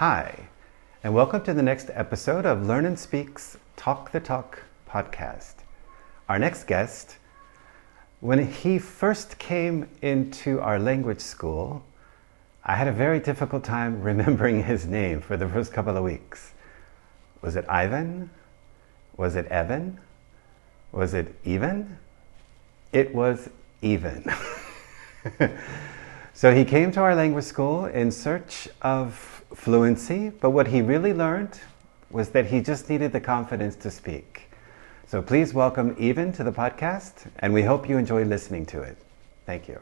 Hi, and welcome to the next episode of Learn and Speak's Talk the Talk podcast. Our next guest, when he first came into our language school, I had a very difficult time remembering his name for the first couple of weeks. Was it Iven? Was it Iven? Was it Iven? It was Iven. So he came to our language school in search of fluency, but what he really learned was that he just needed the confidence to speak. So please welcome Iven to the podcast, and we hope you enjoy listening to it. Thank you.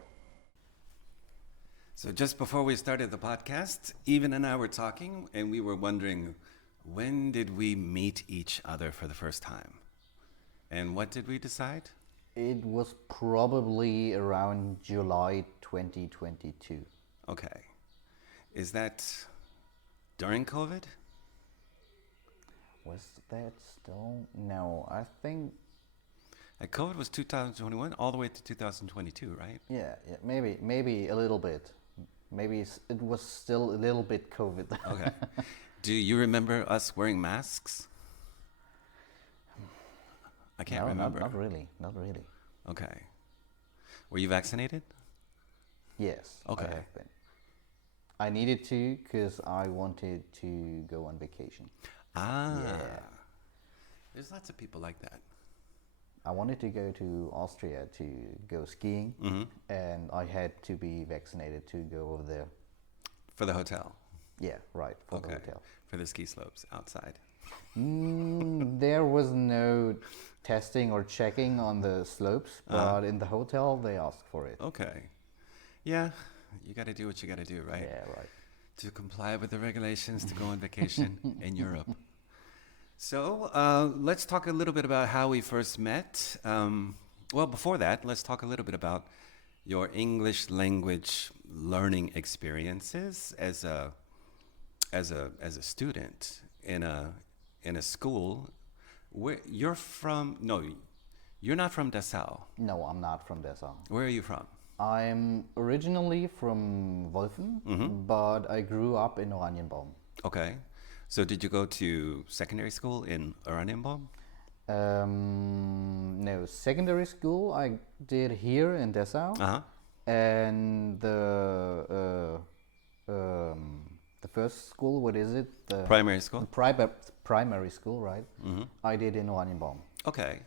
So just before we started the podcast, Iven and I were talking, and we were wondering, when did we meet each other for the first time? And what did we decide? It was probably around July 2022. Okay. Is that during COVID? Was that still? No, I think... COVID was 2021 all the way to 2022, right? Yeah, maybe a little bit. Maybe it was still a little bit COVID. Okay. Do you remember us wearing masks? I can't remember. Not really. Okay. Were you vaccinated? Yes, Okay. I have been. I needed to because I wanted to go on vacation. Ah. Yeah. There's lots of people like that. I wanted to go to Austria to go skiing, and I had to be vaccinated to go over there. For the hotel? Yeah, right, for the hotel. For the ski slopes outside? There was no testing or checking on the slopes, but in the hotel they asked for it. Okay. Yeah, you got to do what you got to do, right? Yeah, right. To comply with the regulations to go on vacation in Europe. So let's talk a little bit about how we first met. Well, before that, let's talk a little bit about your English language learning experiences as a student in a school. Where you're from? No, you're not from Dessau. No, I'm not from Dessau. Where are you from? I'm originally from Wolfen, but I grew up in Oranienbaum. Okay. So did you go to secondary school in Oranienbaum? No, secondary school I did here in Dessau, and the first school, what is it? The primary school. Primary school, right? I did in Oranienbaum. Okay.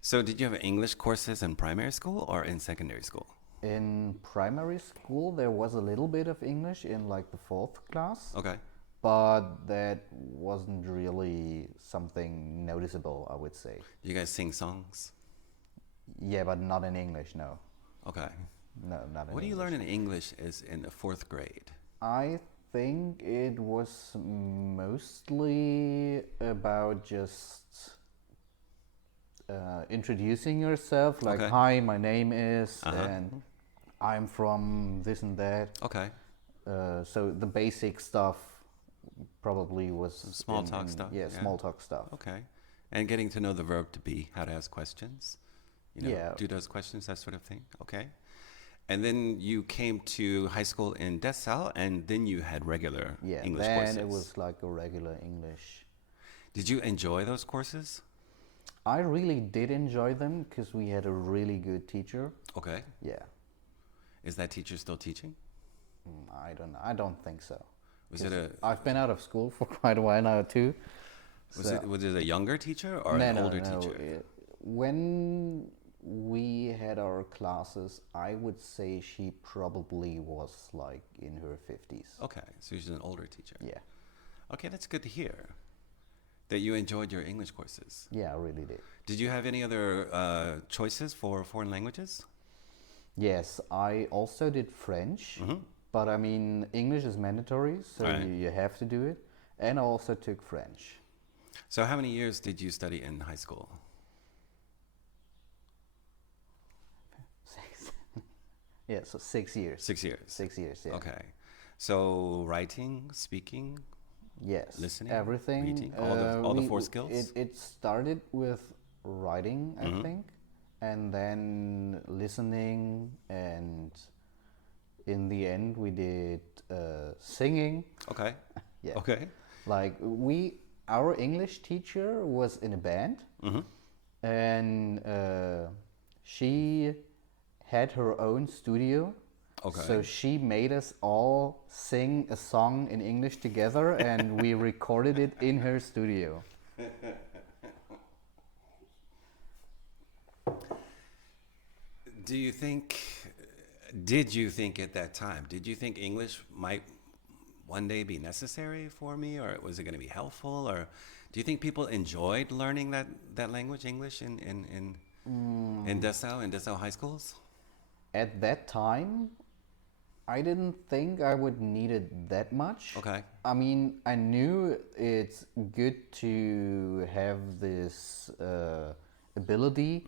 So did you have English courses in primary school or in secondary school? In primary school, there was a little bit of English in like the 4th class. Okay. But that wasn't really something noticeable, I would say. You guys sing songs? Yeah, but not in English, no. Okay. No, not in English. What do you learn in English is in the 4th grade? I think it was mostly about just introducing yourself, like, hi, my name is, and I'm from this and that. Okay. So the basic stuff probably was small talk stuff. Yeah, small talk stuff. Okay. And getting to know the verb to be, how to ask questions, do those questions, that sort of thing. Okay. And then you came to high school in Dessau, and then you had regular English courses. Yeah, then it was like a regular English. Did you enjoy those courses? I really did enjoy them because we had a really good teacher. Okay. Yeah. Is that teacher still teaching? I don't know. I don't think so. I've been out of school for quite a while now too. Was it a younger teacher or an older teacher? When we had our classes, I would say she probably was like in her 50s. Okay, so she's an older teacher. Yeah. Okay, that's good to hear. That you enjoyed your English courses. Yeah, I really did. Did you have any other choices for foreign languages? Yes, I also did French. But I mean, English is mandatory, so you have to do it. And I also took French. So how many years did you study in high school? 6. Yeah, so 6 years. 6 years. 6 years, yeah. Okay. So writing, speaking, yes, listening, everything, reading, all the 4 skills? It started with writing, I think, and then listening, and in the end we did singing. Okay. Yeah. Okay. Like our English teacher was in a band, and she had her own studio. Okay. So she made us all sing a song in English together, and we recorded it in her studio. Do you think, did you think at that time, did you think English might one day be necessary for me, or was it going to be helpful, or do you think people enjoyed learning that language, English, in Dessau high schools? At that time, I didn't think I would need it that much. Okay. I mean, I knew it's good to have this ability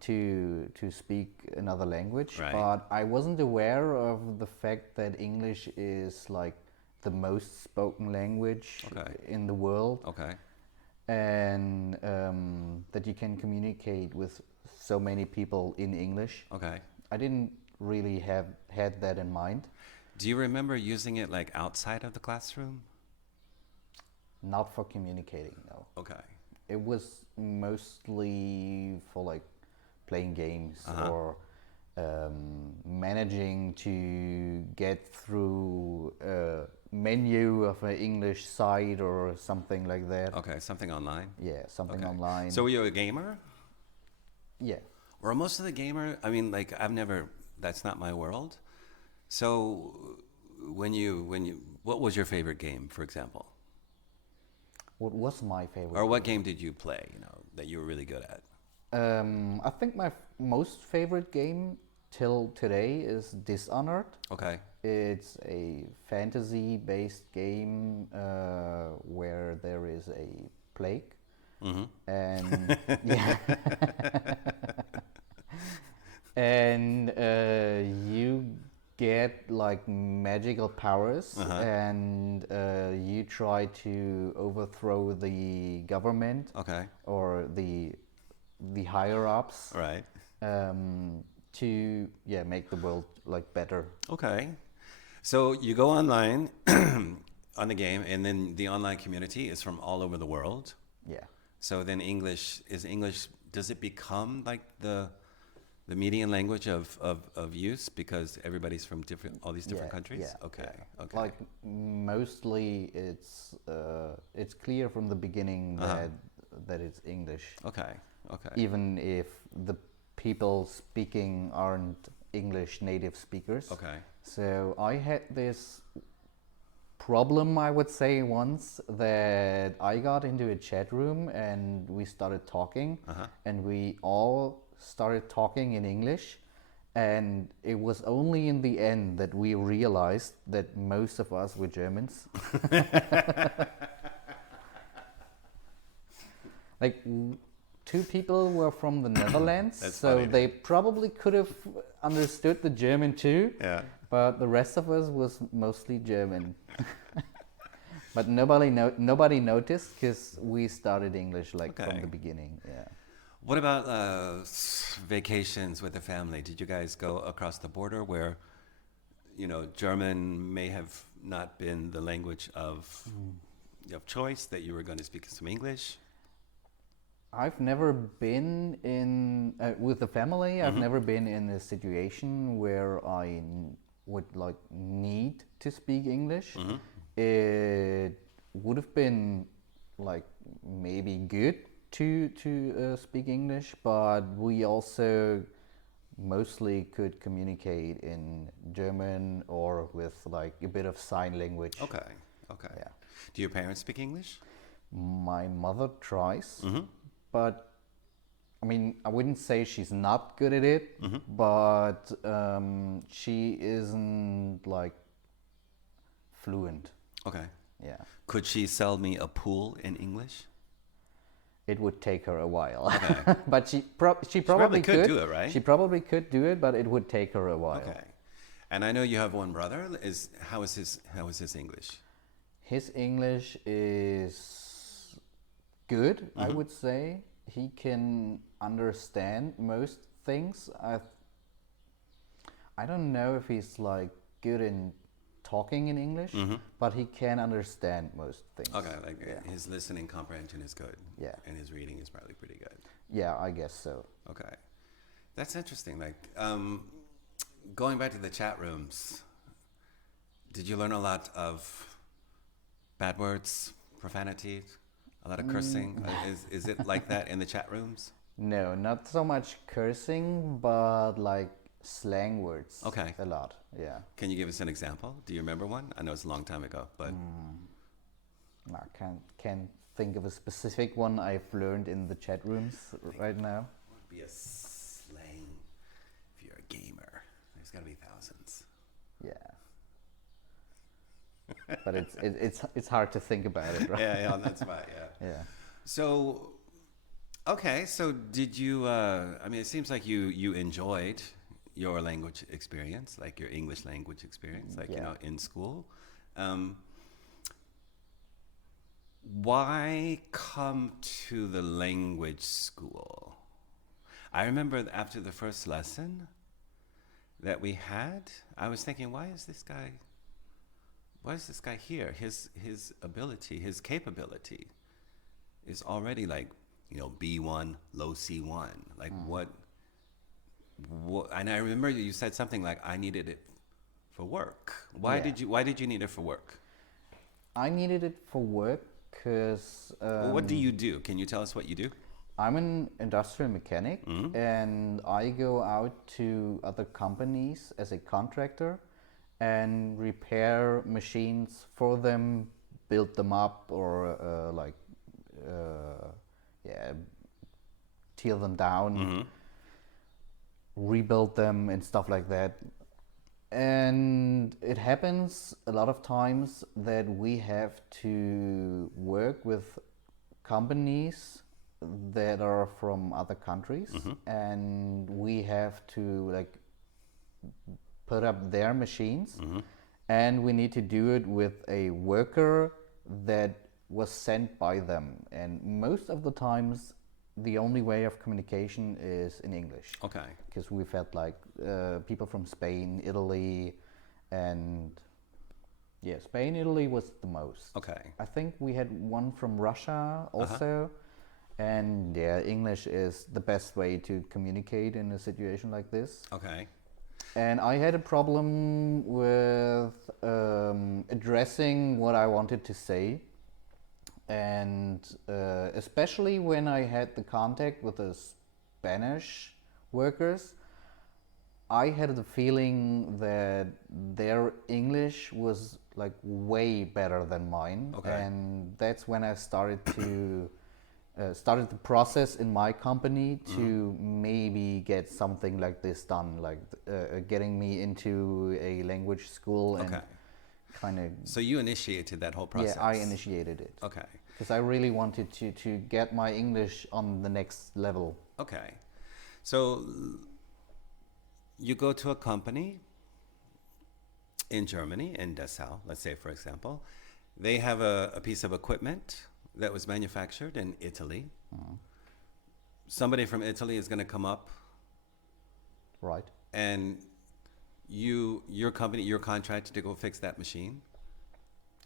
to speak another language, Right. but I wasn't aware of the fact that English is like the most spoken language Okay. in the world, Okay. and that you can communicate with so many people in English. Okay. I didn't really have had that in mind. Do you remember using it like outside of the classroom? Not for communicating, no. Okay. It was mostly for like playing games or managing to get through a menu of an English site or something like that. Okay, something online. Yeah, something Okay. online. So were you a gamer? Yeah. Or most of the gamer? I mean, like that's not my world. So what was your favorite game, for example? What was my favorite? Or what game did you play, that you were really good at? I think my most favorite game till today is Dishonored. Okay. It's a fantasy-based game where there is a plague, and yeah, and you get like magical powers, and you try to overthrow the government Okay. or the higher ups, Right. to make the world like better. Okay. So you go online on the game, and then the online community is from all over the world. Yeah. So then does it become like the median language of use because everybody's from all these different countries? Yeah, Okay. yeah. Okay. Like mostly it's clear from the beginning that it's English. Okay. Okay. Even if the people speaking aren't English native speakers. Okay. So I had this problem, I would say, once that I got into a chat room and we started talking, and we all started talking in English, and it was only in the end that we realized that most of us were Germans. Like two people were from the Netherlands, so funny. they probably could have understood the German too. Yeah. But the rest of us was mostly German. But nobody noticed because we started English like from the beginning. Yeah. What about vacations with the family? Did you guys go across the border where, German may have not been the language of choice, that you were going to speak some English? I've never been in with the family. I've never been in a situation where I would like need to speak English. It would have been like maybe good to speak English, but we also mostly could communicate in German or with like a bit of sign language. Okay. Okay. Yeah. Do your parents speak English? My mother tries, but I mean, I wouldn't say she's not good at it, but she isn't like fluent. Okay. Yeah. Could she sell me a pool in English? It would take her a while. Okay. But she probably could do it, right? She probably could do it, but it would take her a while. Okay. And I know you have one brother. How is his English? His English is good, I would say. He can understand most things. I don't know if he's like good in talking in English, but he can understand most things. Okay, like his listening comprehension is good. Yeah. And his reading is probably pretty good. Yeah, I guess so. Okay. That's interesting. Like, going back to the chat rooms, did you learn a lot of bad words, profanity, a lot of cursing? Is it like that in the chat rooms? No, not so much cursing, but like slang words. Okay. A lot, yeah. Can you give us an example? Do you remember one? I know it's a long time ago, but... I can't think of a specific one I've learned in the chat rooms right now. What would be a slang if you're a gamer? There's got to be thousands. Yeah. But it's hard to think about it, right? Yeah, that's right, yeah. Yeah. So, okay, so did you, I mean, it seems like you enjoyed your language experience, like your English language experience, like, you know, in school. Why come to the language school? I remember after the first lesson that we had, I was thinking, why is this guy here? His ability, his capability is already like, you know, B1, low C1. Like what, and I remember you said something like, I needed it for work. Why did you need it for work? I needed it for work because... Well, what do you do? Can you tell us what you do? I'm an industrial mechanic, and I go out to other companies as a contractor and repair machines for them, build them up, or tear them down, rebuild them and stuff like that. And it happens a lot of times that we have to work with companies that are from other countries, and we have to like put up their machines, and we need to do it with a worker that was sent by them. And most of the times the only way of communication is in English. Okay. Because we've had like people from Spain, Italy, and Spain, Italy was the most. Okay. I think we had one from Russia also. And English is the best way to communicate in a situation like this. Okay. And I had a problem with addressing what I wanted to say. And especially when I had the contact with the Spanish workers, I had the feeling that their English was like way better than mine. Okay. And that's when I started to started the process in my company to maybe get something like this done, like getting me into a language school and kind of... So you initiated that whole process? Yeah, I initiated it. Okay. Because I really wanted to get my English on the next level. Okay. So you go to a company in Germany, in Dessau, let's say, for example. They have a piece of equipment that was manufactured in Italy. Somebody from Italy is going to come up. Right. And your company, you're contracted to go fix that machine.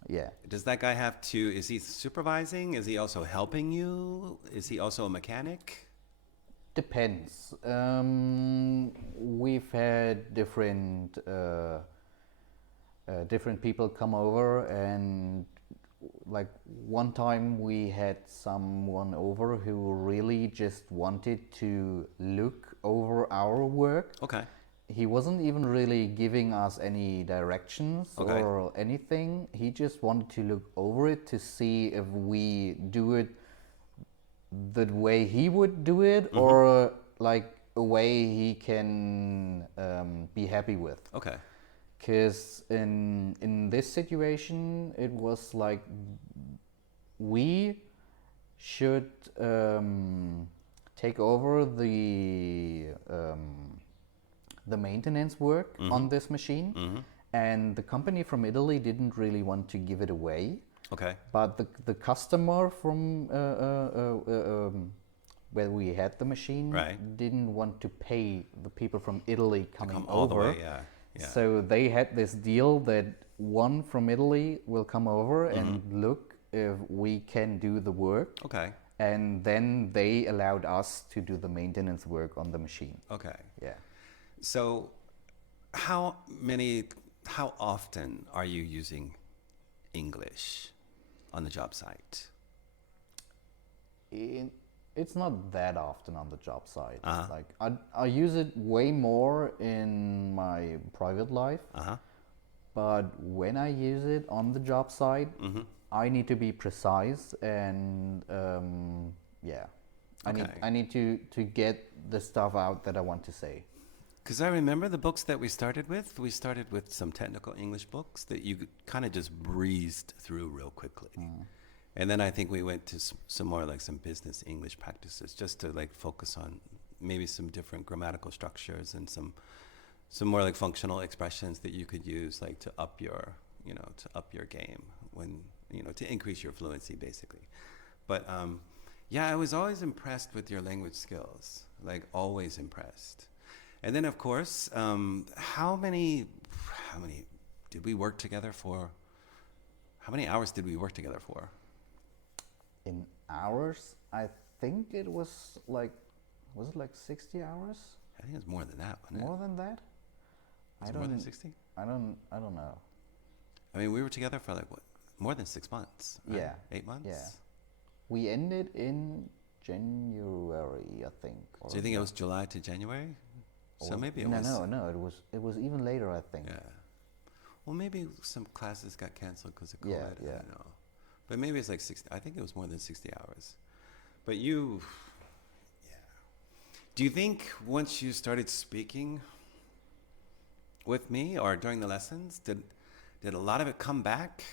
Yeah. Does that guy have to, is he supervising? Is he also helping you? Is he also a mechanic? Depends. We've had different people come over, and like one time we had someone over who really just wanted to look over our work. Okay. He wasn't even really giving us any directions or anything. He just wanted to look over it to see if we do it the way he would do it, or like a way he can be happy with. Okay. Because in this situation, it was like we should take over the maintenance work on this machine, and the company from Italy didn't really want to give it away. Okay. But the customer from where we had the machine didn't want to pay the people from Italy coming all over. the way, yeah. So they had this deal that one from Italy will come over and look if we can do the work. Okay. And then they allowed us to do the maintenance work on the machine. Okay. Yeah. So how often are you using English on the job site? It's not that often on the job site. Uh-huh. Like I use it way more in my private life. Uh-huh. But when I use it on the job site, I need to be precise and I need to get the stuff out that I want to say. Because I remember the books that we started with. We started with some technical English books that you kind of just breezed through real quickly. And then I think we went to some more like some business English practices, just to like focus on maybe some different grammatical structures and some more like functional expressions that you could use like to up your game when, to increase your fluency basically. But I was always impressed with your language skills, like always impressed. And then of course, how many did we work together for? How many hours did we work together for? In hours, I think it was it like 60 hours? I think it was more than that, wasn't it? More than that? More than 60? I don't know. I mean, we were together for like what? More than 6 months. Right? Yeah. 8 months? Yeah. We ended in January, I think. So you think it was July to January? So maybe it was. No. It was even later, I think. Yeah. Well, maybe some classes got canceled because of COVID. Yeah. I don't know. But maybe it's like 60. I think it was more than 60 hours. But you, do you think once you started speaking with me or during the lessons, did a lot of it come back?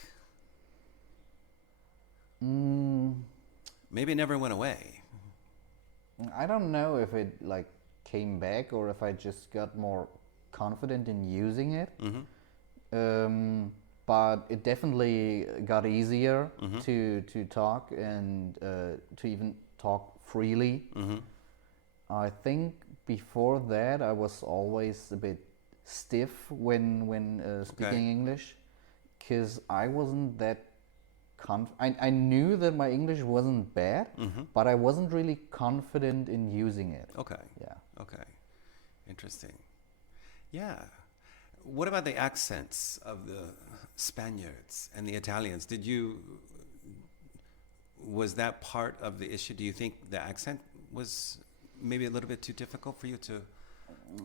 Maybe it never went away. I don't know if it like came back or if I just got more confident in using it. But it definitely got easier to talk and to even talk freely. I think before that I was always a bit stiff when speaking English, because I wasn't that I knew that my English wasn't bad, but I wasn't really confident in using it. Okay. Yeah. Okay. Interesting. Yeah. What about the accents of the Spaniards and the Italians? Was that part of the issue? Do you think the accent was maybe a little bit too difficult for you to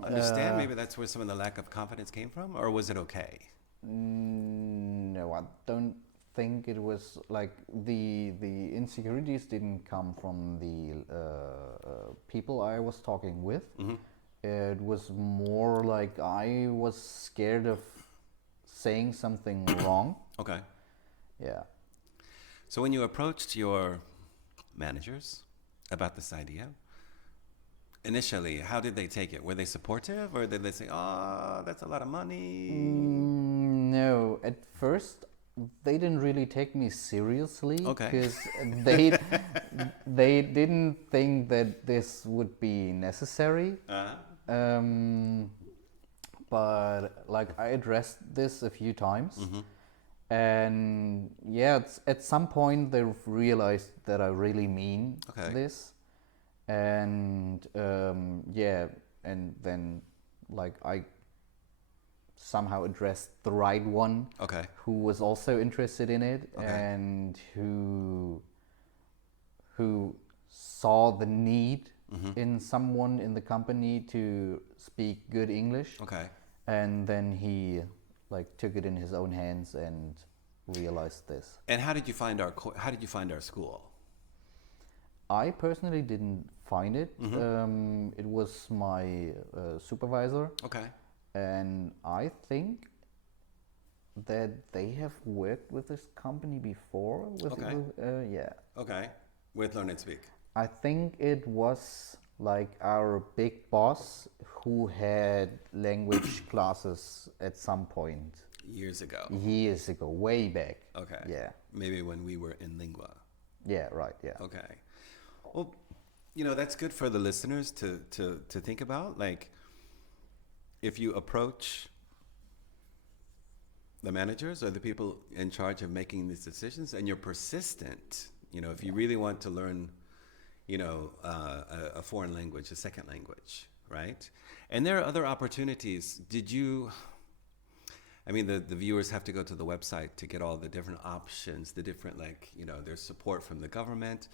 understand? Maybe that's where some of the lack of confidence came from, or was it okay? No, I don't think it was like the insecurities didn't come from the people I was talking with. It was more like I was scared of saying something wrong. Okay. Yeah. So when you approached your managers about this idea, initially, how did they take it? Were they supportive, or did they say, "Oh, that's a lot of money"? No, at first they didn't really take me seriously. Okay. Because they didn't think that this would be necessary. But like I addressed this a few times, and at some point they realized that I really mean this, and and then like I somehow addressed the right one, who was also interested in it, and who saw the need in someone in the company to speak good English. And then he like took it in his own hands and realized this. And how did you find our school? I personally didn't find it. It was my supervisor. And I think that they have worked with this company before. With Learn and Speak. I think it was like our big boss who had language classes at some point. Years ago, way back. Yeah. Maybe when we were in Lingua. Yeah, right, yeah. Okay. Well, that's good for the listeners to think about. Like, if you approach the managers are the people in charge of making these decisions, and you're persistent. If you really want to learn, a foreign language, a second language, right? And there are other opportunities. The viewers have to go to the website to get all the different options, the different, there's support from the government,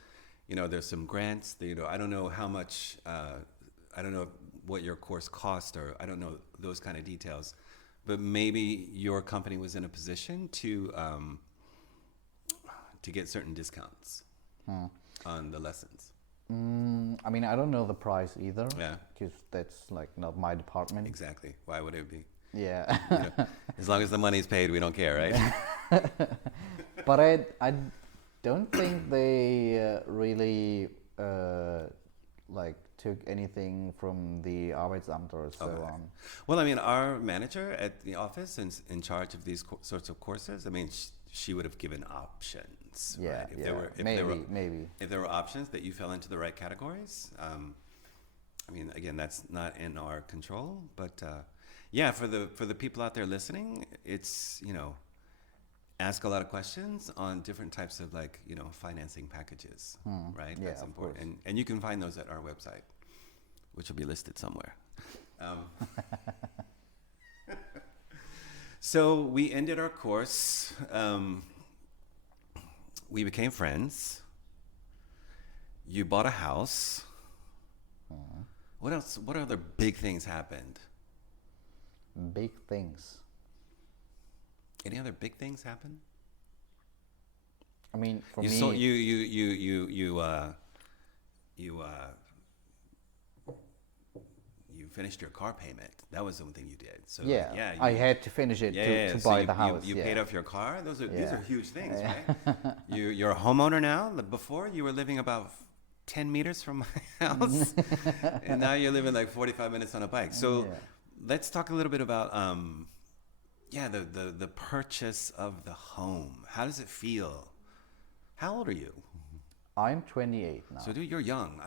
there's some grants, I don't know how much, I don't know what your course cost, or I don't know those kind of details. But maybe your company was in a position to get certain discounts on the lessons. I don't know the price either. Yeah. Because that's not my department. Exactly. Why would it be? Yeah. As long as the money's paid, we don't care, right? But I don't think they really took anything from the Arbeitsamt or so on. Well, our manager at the office in charge of these sorts of courses, she would have given options. Yeah, right? Maybe. If there were options that you fell into the right categories, again, that's not in our control. But for the people out there listening, it's ask a lot of questions on different types of financing packages, right? Yeah, That's important, and you can find those at our website, which will be listed somewhere. So we ended our course. We became friends. You bought a house. What else? What other big things happened? Big things. Any other big things happen? For me, you finished your car payment. That was something you did. So I had to finish it to buy the house. You paid off your car. These are huge things, right? You're a homeowner now. Before you were living about 10 meters from my house, and now you're living 45 minutes on a bike. So let's talk a little bit about the purchase of the home. How does it feel? How old are you? I'm 28 now. So you're young.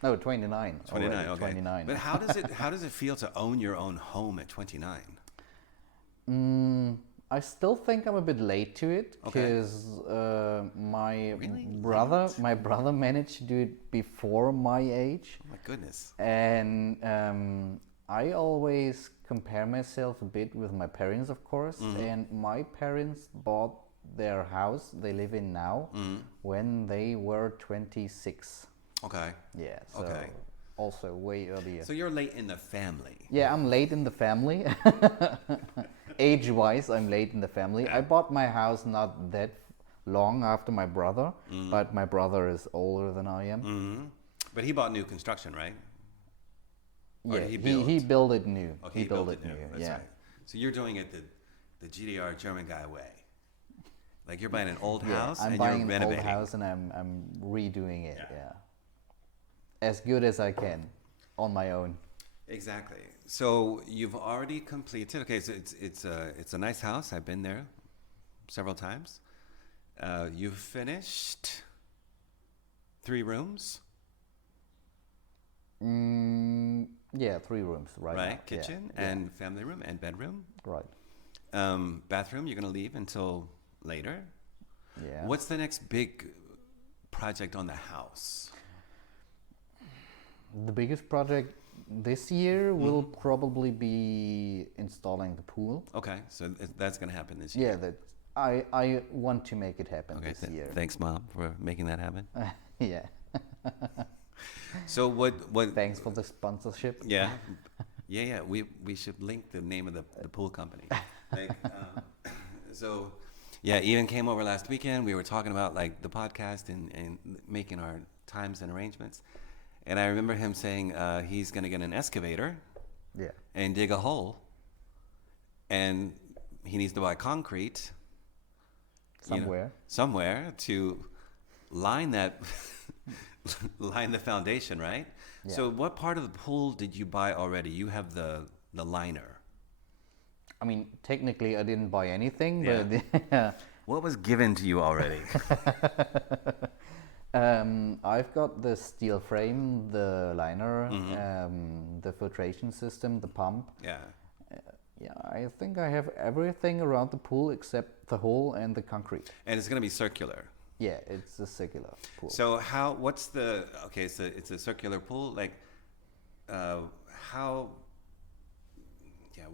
29. 29. Okay. 29. But how does it feel to own your own home at 29? I still think I'm a bit late to it because my brother managed to do it before my age. Oh my goodness. And I always compare myself a bit with my parents, of course. And my parents bought their house they live in now when they were 26. Okay. Yeah. So also way earlier. So you're late in the family. Yeah, I'm late in the family. Age-wise, I'm late in the family. Yeah. I bought my house not that long after my brother, but my brother is older than I am. But he bought new construction, right? Yeah, he built it new. Okay, he built it new. That's right. So you're doing it the GDR German guy way. You're buying an old house and you're renovating. I'm buying an old house and I'm redoing it. Yeah. As good as I can on my own. Exactly. So you've already completed. Okay, so it's a nice house. I've been there several times. You've finished 3 rooms. Yeah, 3 rooms right now. Kitchen and family room and bedroom. Right. Bathroom, you're going to leave until later. Yeah. What's the next big project on the house? The biggest project this year will probably be installing the pool. Okay, so that's going to happen this year. Yeah, that I want to make it happen this year. Thanks, Mom, for making that happen. Yeah. So what? Thanks for the sponsorship. Yeah. We should link the name of the pool company. So, Iven came over last weekend. We were talking about the podcast and making our times and arrangements. And I remember him saying he's going to get an excavator. Yeah. And dig a hole. And he needs to buy concrete. Somewhere to line that. Line the foundation, right? Yeah. So what part of the pool did you buy already? You have the liner. Technically I didn't buy anything, but what was given to you already? I've got the steel frame, the liner, the filtration system, the pump. Yeah. Yeah, I think I have everything around the pool except the hole and the concrete. And it's going to be circular. Yeah, it's a circular pool. So what's the, okay, it's a circular pool, like, how, yeah,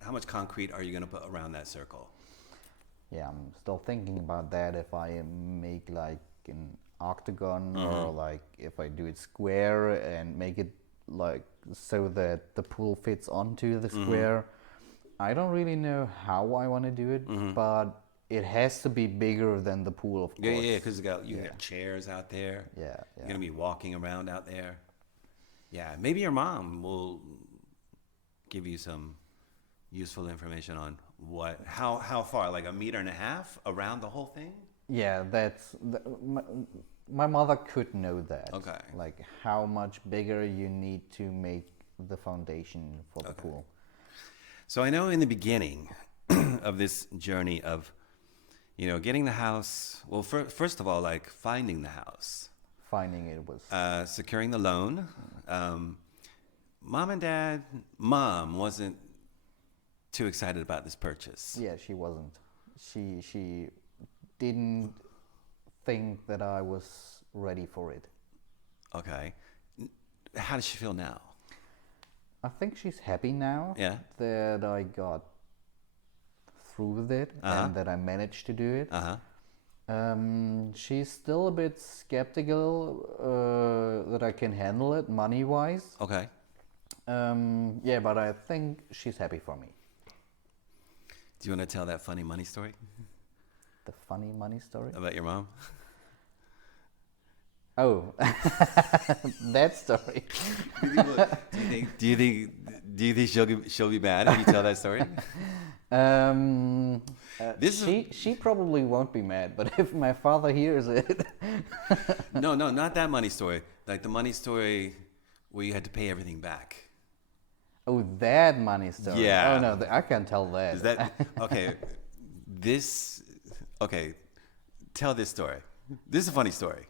how much concrete are you going to put around that circle? Yeah, I'm still thinking about that. If I make like an octagon or like if I do it square and make it like so that the pool fits onto the square. I don't really know how I want to do it, but it has to be bigger than the pool, of course. Yeah, because you got chairs out there. Yeah. You're going to be walking around out there. Yeah, maybe your mom will give you some useful information on how far, like 1.5 meters around the whole thing? Yeah, my mother could know that. Okay. Like how much bigger you need to make the foundation for the pool. So I know in the beginning of this journey of, getting the house, well, first of all, like finding the house. Finding it was... securing the loan. Mom wasn't too excited about this purchase. Yeah, she wasn't. She didn't think that I was ready for it. Okay. How does she feel now? I think she's happy now that I got through with it and that I managed to do it. She's still a bit skeptical that I can handle it money-wise. Okay. Yeah, but I think she's happy for me. Do you want to tell that funny money story? The funny money story? About your mom? Oh, that story. Do you think she'll be mad if you tell that story? She probably won't be mad, but if my father hears it... No, not that money story. Like the money story where you had to pay everything back. Oh, that money story. Yeah. Oh, no, I can't tell that. Is that... Okay. Okay. Tell this story. This is a funny story.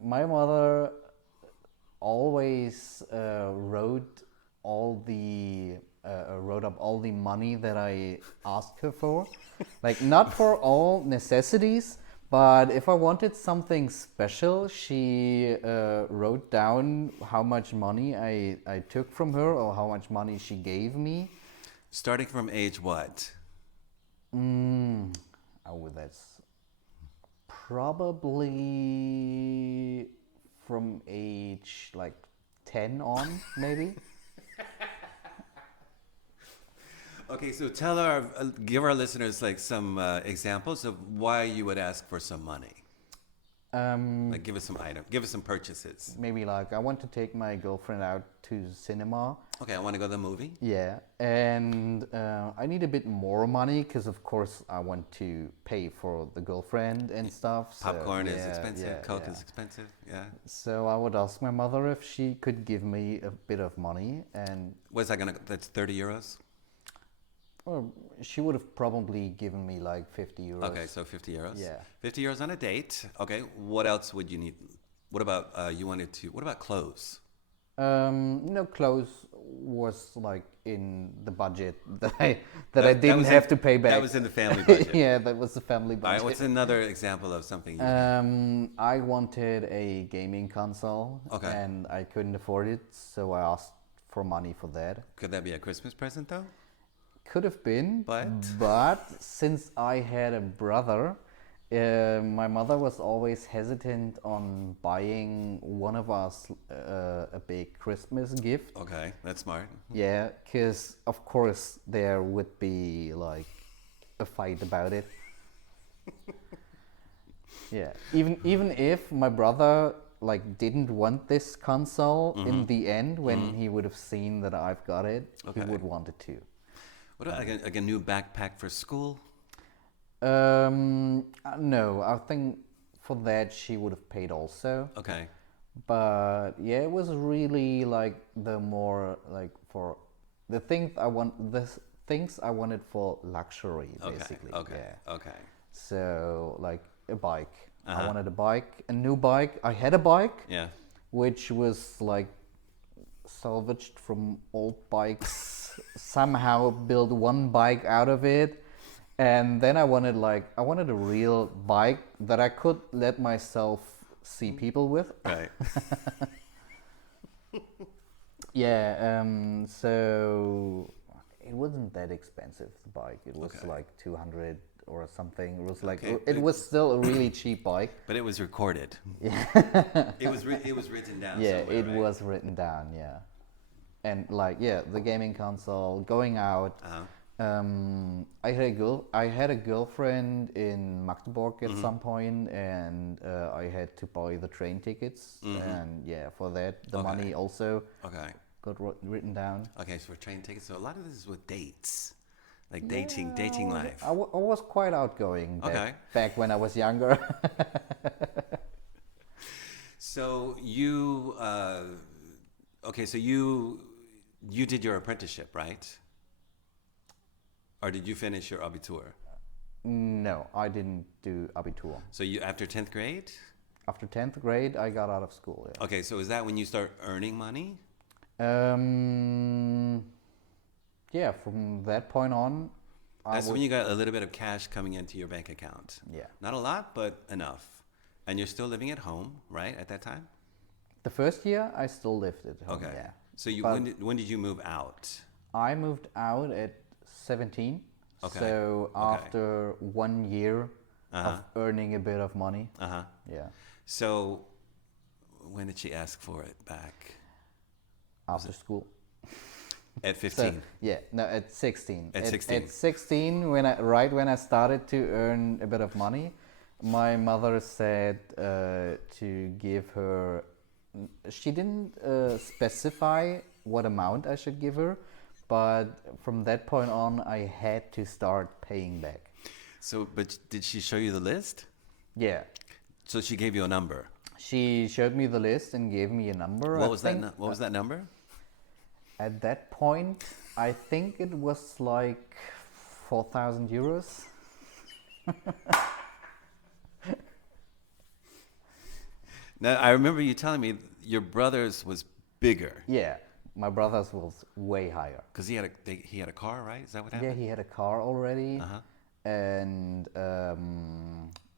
My mother always wrote up all the money that I asked her for. Like, not for all necessities, but if I wanted something special, she wrote down how much money I took from her or how much money she gave me. Starting from age what? Oh, that's probably from age like 10 on, maybe. Okay, so give our listeners like some examples of why you would ask for some money. Like give us some purchases. Maybe like I want to take my girlfriend out to cinema. Okay, I want to go to the movie. Yeah, and I need a bit more money because of course I want to pay for the girlfriend and stuff. Popcorn is expensive, Coke is expensive, yeah. So I would ask my mother if she could give me a bit of money, and that's 30 euros? Well, she would have probably given me like 50 euros. Okay, so 50 euros. Yeah. 50 euros on a date. Okay, what else would you need? What about what about clothes? No, clothes was like in the budget that I didn't have to pay back. That was in the family budget. Yeah, that was the family budget. All right, what's another example of something you I wanted a gaming console, and I couldn't afford it, so I asked for money for that. Could that be a Christmas present though? Could have been, but since I had a brother, my mother was always hesitant on buying one of us a big Christmas gift. Okay, that's smart. Yeah, because of course there would be like a fight about it. Yeah, even if my brother like didn't want this console in the end, when he would have seen that I've got it, he would want it too. What about like a new backpack for school? No, I think for that she would have paid also. Okay. But yeah, it was really like the more like for the things I wanted for luxury, basically. Okay. Okay. So like a bike. I wanted a new bike. I had a bike. Yeah. Which was like salvaged from old bikes, somehow build one bike out of it. And then I wanted a real bike that I could let myself see people with. Right. Yeah, so it wasn't that expensive, the bike. It was Okay. like 200 or something. It was like, Okay, it but- was still a really cheap bike. But it was recorded. Yeah. It was written down. Yeah, somewhere, it right? was written down, yeah. And like, yeah, the gaming console, going out. Uh-huh. I had a girlfriend in Magdeburg at Mm-hmm. some point, and I had to buy the train tickets. And yeah, for that, the Okay. money also Okay. got written down. Okay, so for train tickets, so a lot of this is with dates, like dating life. I was quite outgoing Okay. back when I was younger. So you, okay, so you did your apprenticeship, right? Or did you finish your Abitur? No, I didn't do Abitur. So you after 10th grade? After 10th grade, I got out of school. Yeah. Okay, so is that when you start earning money? Yeah, from that point on, That's when you got a little bit of cash coming into your bank account. Yeah. Not a lot, but enough. And you're still living at home, right, at that time? The first year, I still lived at home. Okay. Yeah. So you But when did you move out? I moved out at 17. Okay. So Okay. after 1 year of earning a bit of money. Uh-huh. Yeah. So when did she ask for it back? After school. At So 15. yeah, no, at 16. At 16. At 16, when I started to earn a bit of money, my mother said to give her. She didn't specify what amount I should give her, but from that point on, I had to start paying back. So, but did she show you the list? Yeah, So she gave you a number. she showed me the list and gave me a number. What I was think, that? What was that number? At that point, I think it was like 4,000 euros. Now I remember you telling me your brother's was bigger Yeah, my brother's was way higher. because he had a car, right? Is that what Yeah, happened? he had a car already, Uh-huh. and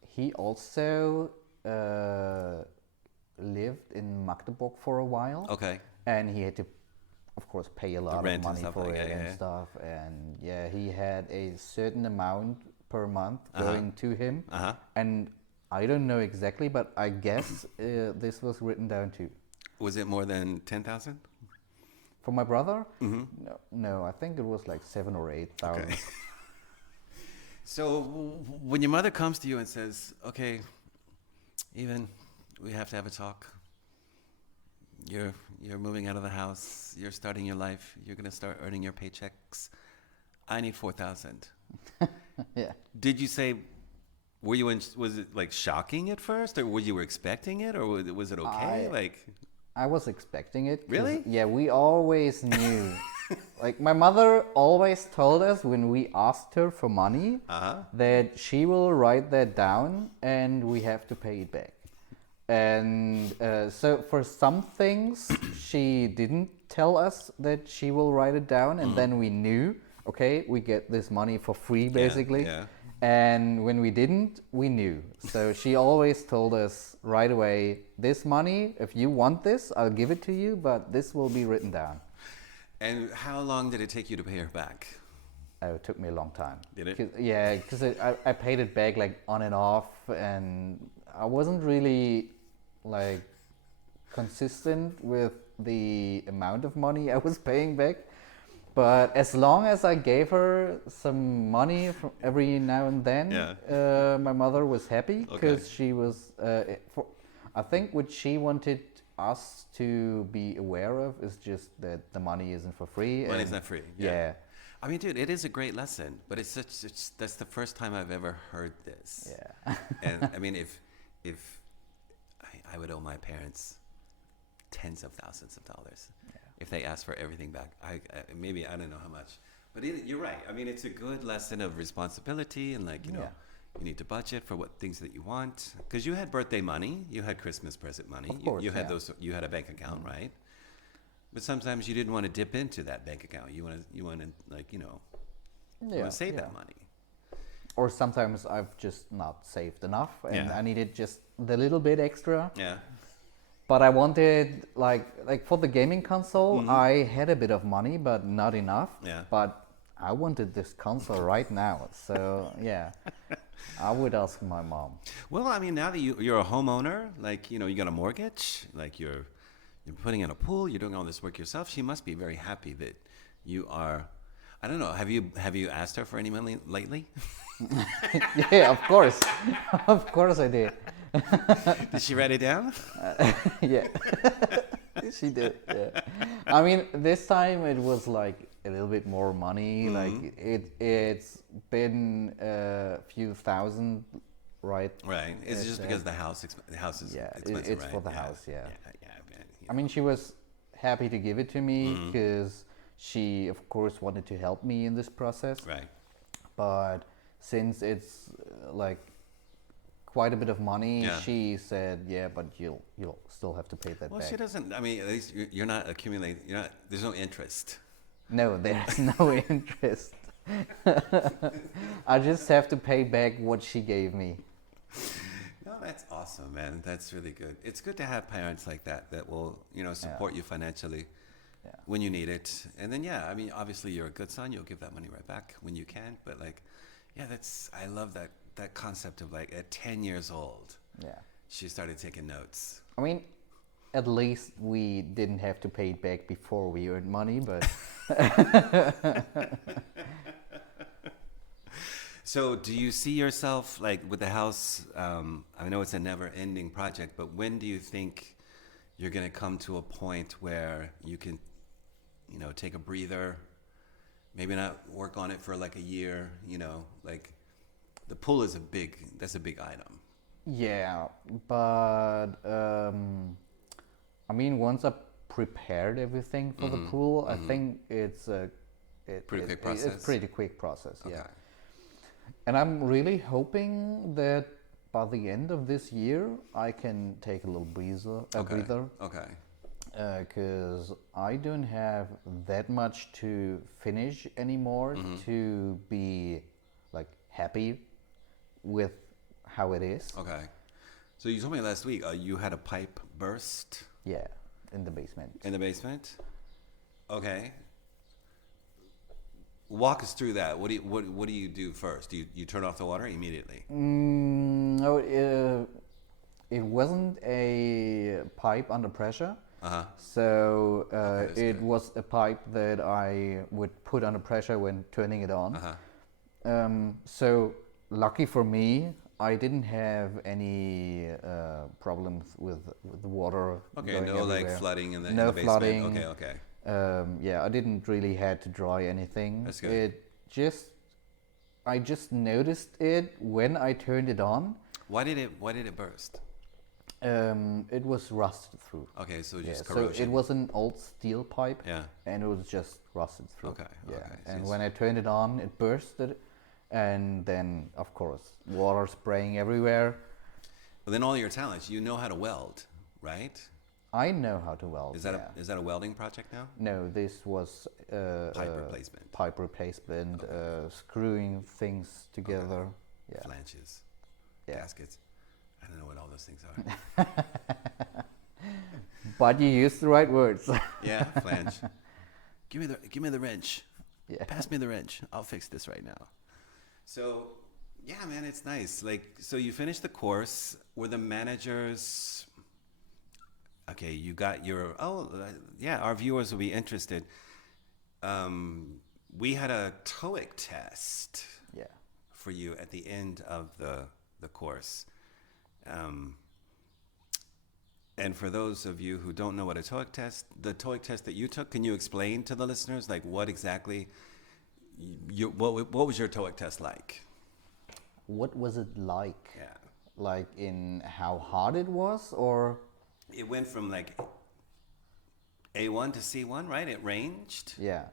he also lived in Magdeburg for a while. Okay. And he had to, of course, pay a lot of rent and money stuff for like it that, and yeah. stuff. And yeah, he had a certain amount per month going to him. Uh-huh. And I don't know exactly, but I guess this was written down too. Was it more than 10,000? For my brother? No, I think it was like 7 or 8,000. Okay. So when your mother comes to you and says, "Okay, Iven, we have to have a talk. You're moving out of the house. You're starting your life. You're gonna start earning your paychecks. I need 4,000." Yeah. Did you say? Were you in? Was it like shocking at first, or were you expecting it, or was it okay? I was expecting it. 'cause, Really? Yeah, we always knew. Like my mother always told us when we asked her for money that she will write that down and we have to pay it back. And so for some things she didn't tell us that she will write it down, and then we knew, okay, we get this money for free basically. yeah. And when we didn't, we knew. So she always told us right away, this money, if you want this, I'll give it to you, but this will be written down. And how long did it take you to pay her back? It took me a long time. Did it? Yeah, because I paid it back like on and off, and I wasn't really like consistent with the amount of money I was paying back. But as long as I gave her some money from every now and then, my mother was happy because she was. I think what she wanted us to be aware of is just that the money isn't for free. Money's not free. Yeah. I mean, dude, it is a great lesson, but that's the first time I've ever heard this. Yeah. And I mean, if I would owe my parents tens of thousands of dollars if they asked for everything back. I maybe I don't know how much, but you're right. I mean, it's a good lesson of responsibility and like you know. You need to budget for what things that you want, because you had birthday money, you had Christmas present money, Of course, you had yeah. those, you had a bank account, right? But sometimes you didn't want to dip into that bank account. You want to like, you want to save that money. Or sometimes I've just not saved enough, and Yeah. I needed just the little bit extra. Yeah. But I wanted like for the gaming console, I had a bit of money, but not enough. Yeah. But I wanted this console right now, so yeah, I would ask my mom. Well, I mean, now that you're a homeowner, like, you got a mortgage, like you're putting in a pool, you're doing all this work yourself. She must be very happy that you are. I don't know. Have you asked her for any money lately? Yeah, of course, of course I did. Did she write it down? Yeah, she did. Yeah, I mean, this time it was like a little bit more money. Like it's been a few thousand, right? Right. Is it just because the house is expensive, it's right? for the house. Yeah. Man. I mean, she was happy to give it to me because she, of course, wanted to help me in this process. Right. But since it's like quite a bit of money, Yeah. she said, "Yeah, but you'll still have to pay that Well, back." she doesn't. I mean, at least you're not accumulating. There's no interest. No, there's no interest. I just have to pay back what she gave me. No, that's awesome, man. That's really good. It's good to have parents like that will, support you financially when you need it. And then, I mean, obviously you're a good son. You'll give that money right back when you can. But like, I love that concept of like at 10 years old, she started taking notes. I mean, at least we didn't have to pay it back before we earned money, but So do you see yourself like with the house? I know it's a never-ending project, but when do you think you're going to come to a point where you can, take a breather, maybe not work on it for like a year, like the pool is that's a big item. yeah, but I mean, once I prepared everything for the pool, I think it's a Pretty quick process? It's pretty quick process, yeah. Okay. And I'm really hoping that by the end of this year, I can take a little breather, Okay. because I don't have that much to finish anymore to be like happy with how it is. Okay. So you told me last week you had a pipe burst Yeah, in the basement. in the basement. Okay. Walk us through that. What do you do first? Do you turn off the water immediately? No, it wasn't a pipe under pressure. Uh-huh. So that's it good. was a pipe that I would put under pressure when turning it on. Uh-huh. So lucky for me, I didn't have any problems with the water. Okay, going no like everywhere. flooding in the No in the basement. flooding. Okay. Yeah, I didn't really had to dry anything. That's good. I just noticed it when I turned it on. Why did it burst? It was rusted through. Okay, so Yeah, just so corrosion. it was an old steel pipe, Yeah. and it was just rusted through. Okay, Yeah, okay, so and it's- when I turned it on, it bursted, and then of course water spraying everywhere. But then all your talents, you know how to weld, right? I know how to weld. Is that yeah. is that a welding project now? No, this was Pipe replacement. Pipe replacement, screwing things together. Yeah. Flanges, Yeah. gaskets. I don't know what all those things are. But you used the right words. Yeah, flange. Give me the wrench. Yeah. Pass me the wrench. I'll fix this right now. So, yeah, man, it's nice. Like, so you finished the course. Were the managers? Okay, you got your. Our viewers will be interested. We had a TOEIC test Yeah. for you at the end of the course. And for those of you who don't know what a TOEIC test, the TOEIC test that you took, can you explain to the listeners like what exactly, what was your TOEIC test like? What was it like? Yeah, Like in how hard it was, or? it went from like A1 to C1, right? It ranged, Yeah.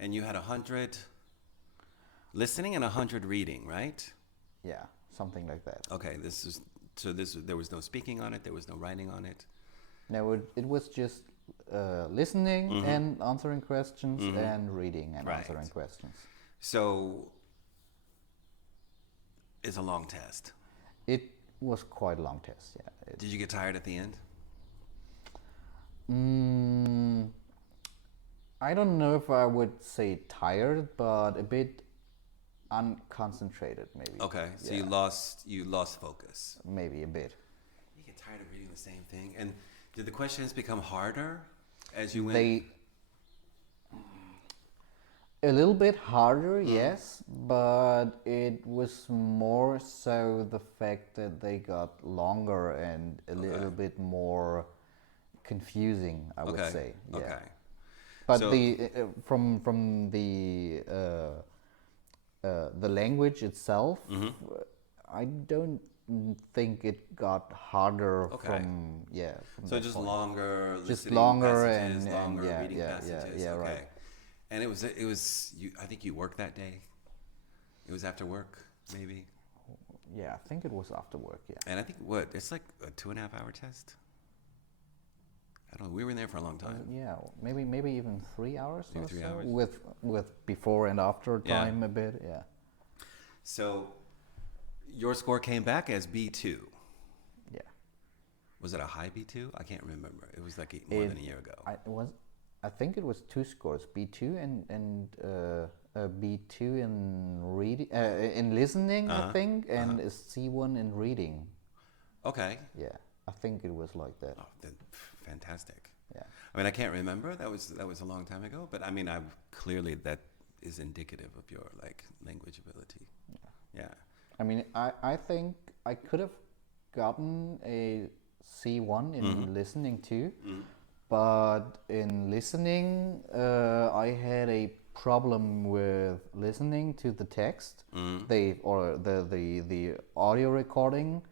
and you had 100 listening and 100 reading, right? Yeah. Something like that. Okay, there was no speaking on it, there was no writing on it. No, it was just listening and answering questions, and reading and Right. answering questions. So it's a long test. It was quite a long test. Yeah. Did you get tired at the end? I don't know if I would say tired, but a bit unconcentrated, maybe. Okay, so Yeah, you lost focus. maybe a bit. You get tired of reading the same thing. And did the questions become harder as you went? They a little bit harder, yes, but it was more so the fact that they got longer and a little bit more confusing, I would Okay. say. Yeah. Okay. But So- from the language itself, I don't think it got harder Okay. from So that just point. longer Just listening longer passages, and longer yeah, reading yeah, passages. yeah, okay. right. And it was you, I think you worked that day. It was after work, maybe. Yeah, I think it was after work. Yeah. And I think it's like a 2.5 hour test. I don't know. We were in there for a long time. Yeah, maybe even 3 hours Maybe or 3 so, hours. with before and after Yeah. time a bit. Yeah. So your score came back as B2. Yeah. Was it a high B2? I can't remember. It was like more than a year ago. I think it was 2 scores, B2 and B2 in reading, in listening, I think, and a C1 in reading. Okay. Yeah, I think it was like that. Oh, then, fantastic. Yeah. I mean, I can't remember. That was a long time ago. But I mean, clearly that is indicative of your language ability. Yeah. I mean, I think I could have gotten a C1 in listening too, but in listening, I had a problem with listening to the text, the audio recording,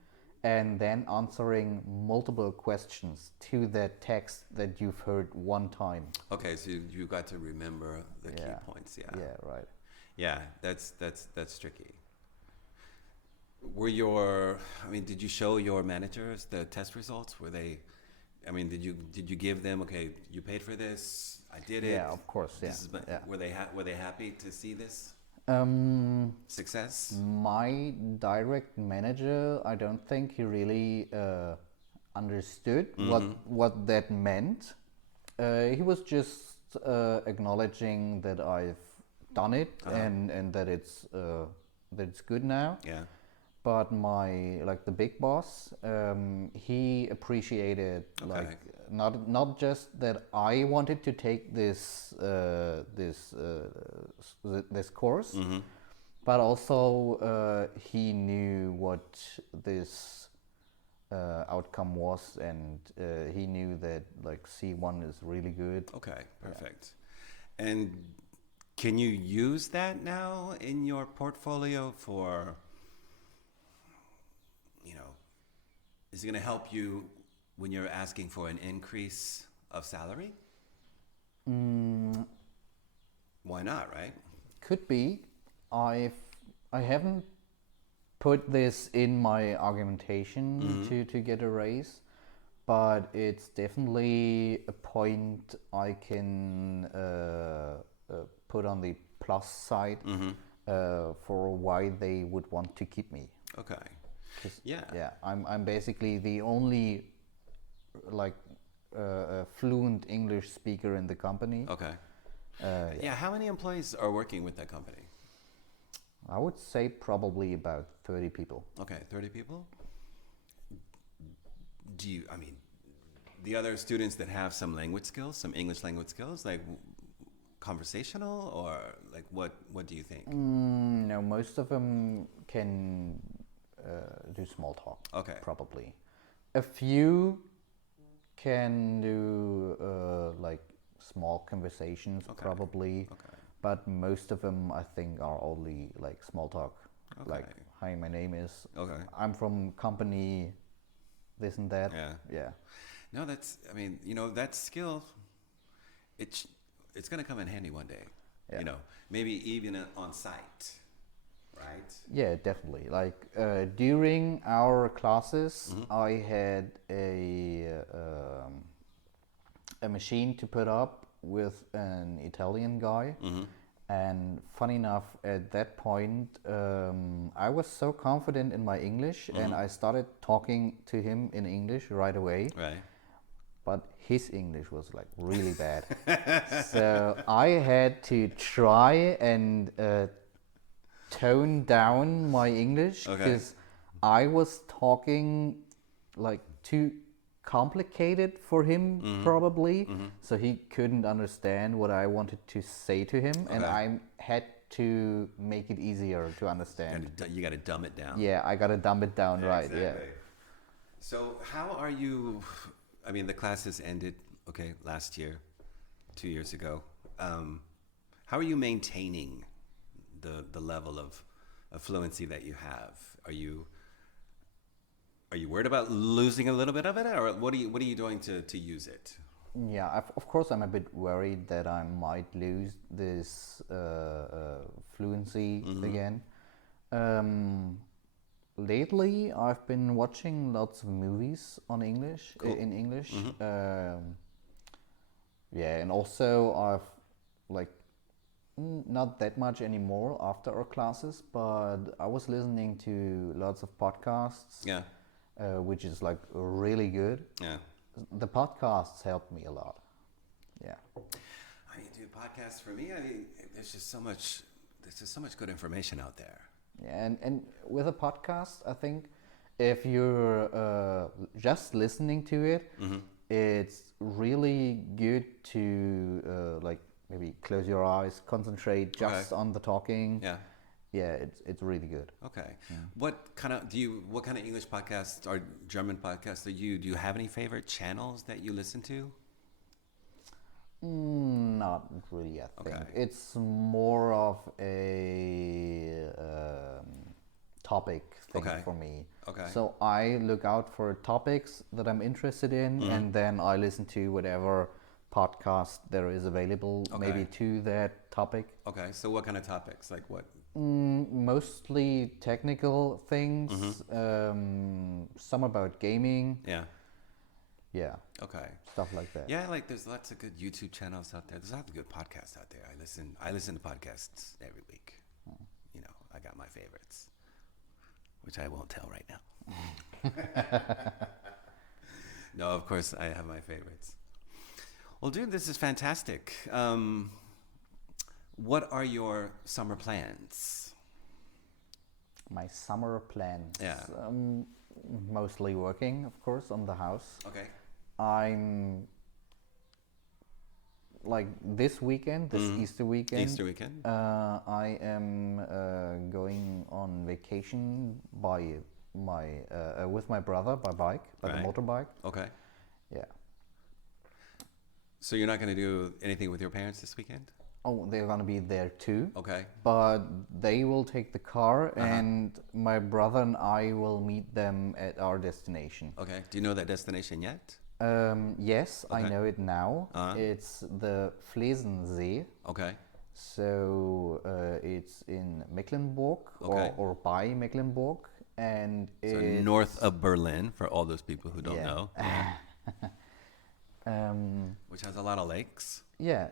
and then answering multiple questions to that text that you've heard one time. Okay, so you got to remember the key Yeah. points. Yeah. Yeah, right. Yeah, that's tricky. Did you show your managers the test results? Did you give them, okay, you paid for this, I did it. Yeah, of course. Yeah. Yeah. Were they happy to see this success? My direct manager, I don't think he really understood what that meant. He was just acknowledging that I've done it and that it's good now. Yeah. But the big boss, he appreciated not just that I wanted to take this course, but also he knew what this outcome was, and he knew that C1 is really good. Okay, perfect. And can you use that now in your portfolio for, is it going to help you when you're asking for an increase of salary? Why not, right? Could be. I haven't put this in my argumentation to get a raise, but it's definitely a point I can put on the plus side for why they would want to keep me. Okay. Yeah. Yeah, I'm basically the only fluent English speaker in the company. Okay. Yeah. How many employees are working with that company? I would say probably about 30 people. Okay, 30 people. The other students that have some language skills, some English language skills, conversational, or what do you think? No, most of them can do small talk. Okay. Probably. A few can do small conversations, probably. Okay. But most of them, I think, are only small talk. Okay. Hi, my name is. Okay. I'm from company. This and that. Yeah. Yeah. No, that skill, it's going to come in handy one day. Yeah. Maybe even on site, right? Yeah, definitely. During our classes, I had a machine to put up with an Italian guy. And funny enough, at that point, I was so confident in my English, and I started talking to him in English right away. Right. But his English was like really bad. So I had to try and tone down my English because I was talking like too complicated for him probably, so he couldn't understand what I wanted to say to him, and I had to make it easier to understand. You got to dumb it down. Yeah, I gotta dumb it down, right? Exactly. Yeah. So how are you? I mean, the classes ended last year, 2 years ago. How are you maintaining the level of fluency that you have? Are you worried about losing a little bit of it, or what are you doing to use it? Yeah, of course I'm a bit worried that I might lose this fluency again. Lately, I've been watching lots of movies on English, in English. Yeah, and also I've like not that much anymore after our classes, but I was listening to lots of podcasts. Yeah. Which is like really good. Yeah. The podcasts helped me a lot. Yeah. I mean, dude, podcasts for me, I mean, there's just so much good information out there. Yeah, and with a podcast, I think if you're just listening to it, it's really good to like maybe close your eyes, concentrate just on the talking. Yeah. Yeah, it's really good. Okay. Yeah. What kind of English podcasts or German podcasts do you have any favorite channels that you listen to? Not really, I think. It's more of a topic thing for me. Okay. So I look out for topics that I'm interested in, and then I listen to whatever podcast there is available, maybe to that topic. Okay. So what kind of topics? Like what? Mostly technical things. Some about gaming. Yeah. Yeah. Okay. Stuff like that. Yeah, like there's lots of good YouTube channels out there. There's lots of good podcasts out there. I listen to podcasts every week. You know, I got my favorites, which I won't tell right now. No, of course I have my favorites. Well, dude, this is fantastic. What are your summer plans? My summer plans. Yeah. Mostly working, of course, on the house. Okay. I'm like this weekend, this Easter weekend. Easter weekend. I am going on vacation by with my brother by bike, by the motorbike. Okay. Yeah. So you're not going to do anything with your parents this weekend? Oh, they're gonna be there too. Okay. But they will take the car, and my brother and I will meet them at our destination. Okay. Do you know that destination yet? Yes, I know it now. It's the Flesensee. Okay. So it's in Mecklenburg or by Mecklenburg, and so it's north of Berlin for all those people who don't know. Which has a lot of lakes. Yeah,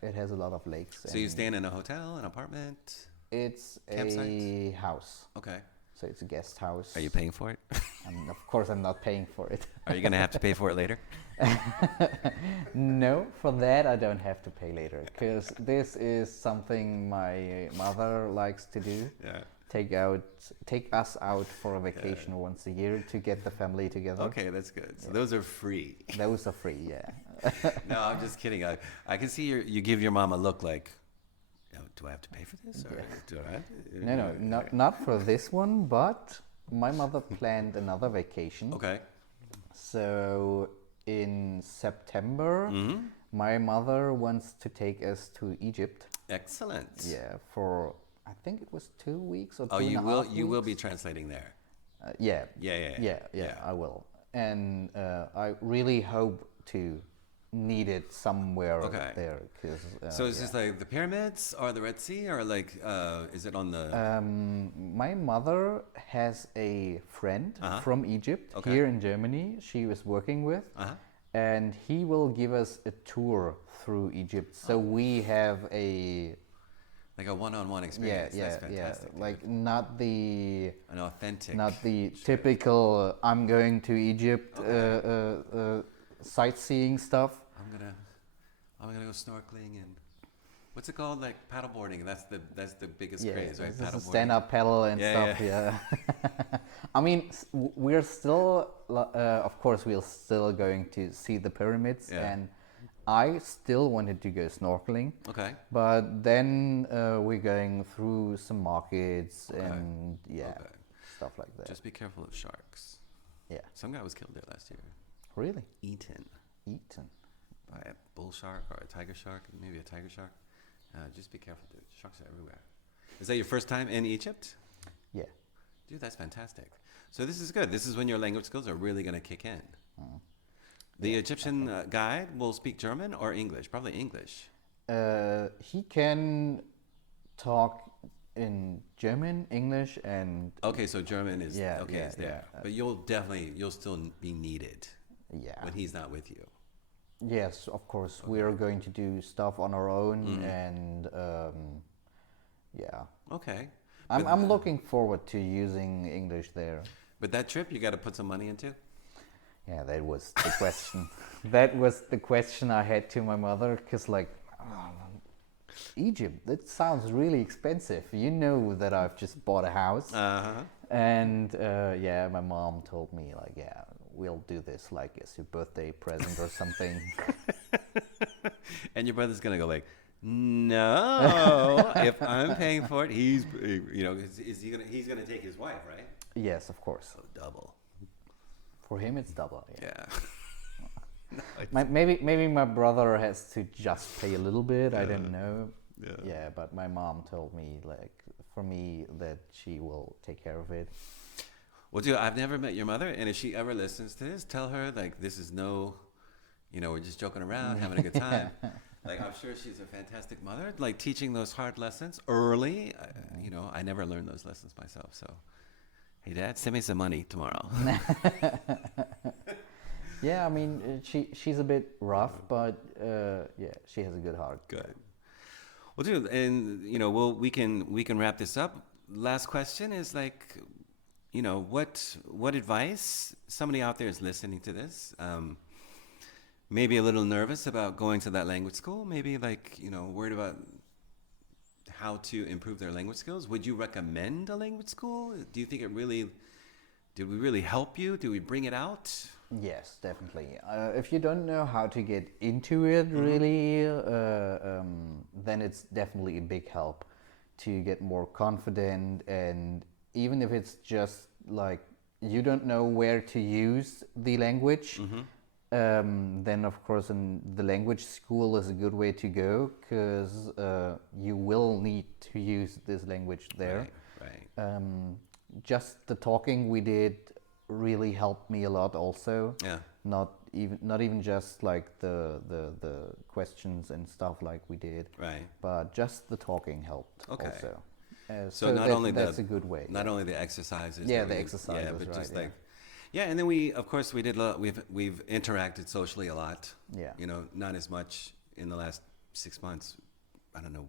it has a lot of lakes. So you staying in a hotel, an apartment? It's campsite? a house. Okay. So it's a guest house. Are you paying for it? And of course, I'm not paying for it. Are you going to have to pay for it later? No, for that I don't have to pay later, because this is something my mother likes to do. Yeah. Take us out for a vacation once a year to get the family together. Okay, that's good. So those are free. Those are free, yeah. No, I'm just kidding. I can see you give your mom a look like, do I have to pay for this? Or do I have to? No, not for this one, but my mother planned another vacation. Okay. So in September, my mother wants to take us to Egypt. Excellent. Yeah, for I think it was 2 weeks or 2.5 weeks. You will be translating there. Yeah, Yeah. I will. And I really hope to need it somewhere there. So is this like the pyramids or the Red Sea, or like is it on the? My mother has a friend from Egypt here in Germany. She was working with, and he will give us a tour through Egypt. So we have a Like a one-on-one experience. That's fantastic. Dude. Like not the Authentic. typical I'm going to Egypt sightseeing stuff. I'm gonna go snorkeling and what's it called? Like paddleboarding. That's the biggest craze, right? Paddleboarding. Stand-up paddle and stuff. Yeah. I mean, we're still, of course, we're still going to see the pyramids, and I still wanted to go snorkeling. Okay. But then we're going through some markets and stuff like that. Just be careful of sharks. Yeah. Some guy was killed there last year. Really? Eaten by a bull shark or a tiger shark, maybe a tiger shark. Just be careful, dude. Sharks are everywhere. Is that your first time in Egypt? Yeah. Dude, that's fantastic. So this is good. This is when your language skills are really going to kick in. The Egyptian guide will speak German or English? Probably English. He can talk in German, English, and... Okay, so German is is there. Yeah. But you'll still be needed when he's not with you. Yes, of course. We are going to do stuff on our own, and Okay. I'm looking forward to using English there. But that trip, you got to put some money into? Yeah, that was the question. That was the question I had to my mother, because Egypt, that sounds really expensive. You know that I've just bought a house. And my mom told me we'll do this like as your birthday present or something. And your brother's going to go like, no, if I'm paying for it, he's going to take his wife, right? Yes, of course. So double. For him, it's double. Yeah. Maybe my brother has to just pay a little bit. I don't know. Yeah. Yeah, but my mom told me for me that she will take care of it. Well, dude, I've never met your mother, and if she ever listens to this, tell her this is we're just joking around, having a good time. I'm sure she's a fantastic mother, teaching those hard lessons early. I never learned those lessons myself, so. Hey, Dad, send me some money tomorrow. Yeah, I mean, she's a bit rough, but she has a good heart. Good. Well, dude, and we can wrap this up. Last question is what advice somebody out there is listening to this? Maybe a little nervous about going to that language school. Maybe worried about how to improve their language skills. Would you recommend a language school? Do you think did we really help you? Do we bring it out? Yes, definitely. If you don't know how to get into it really, then it's definitely a big help to get more confident. And even if it's just you don't know where to use the language, then of course the language school is a good way to go, because you will need to use this language there. Right. Just the talking we did really helped me a lot also. Yeah. Not even just the questions and stuff we did. Right. But just the talking helped also. So that's a good way. Not only the exercises. Yeah, the exercises. Yeah, but right, just and then we've interacted socially a lot. Yeah. Not as much in the last 6 months. I don't know.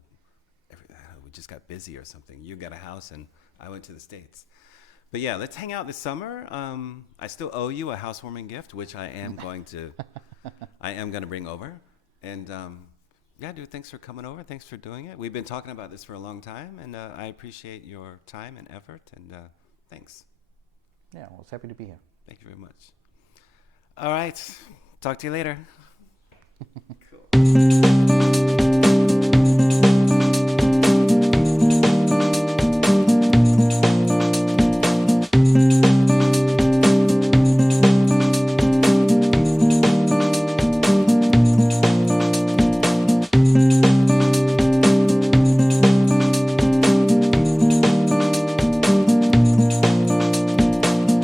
We just got busy or something. You got a house and I went to the States. But yeah, let's hang out this summer. I still owe you a housewarming gift, which I am going to bring over. And dude, thanks for coming over. Thanks for doing it. We've been talking about this for a long time, and I appreciate your time and effort. And thanks. Yeah, I was happy to be here. Thank you very much. All right. Talk to you later.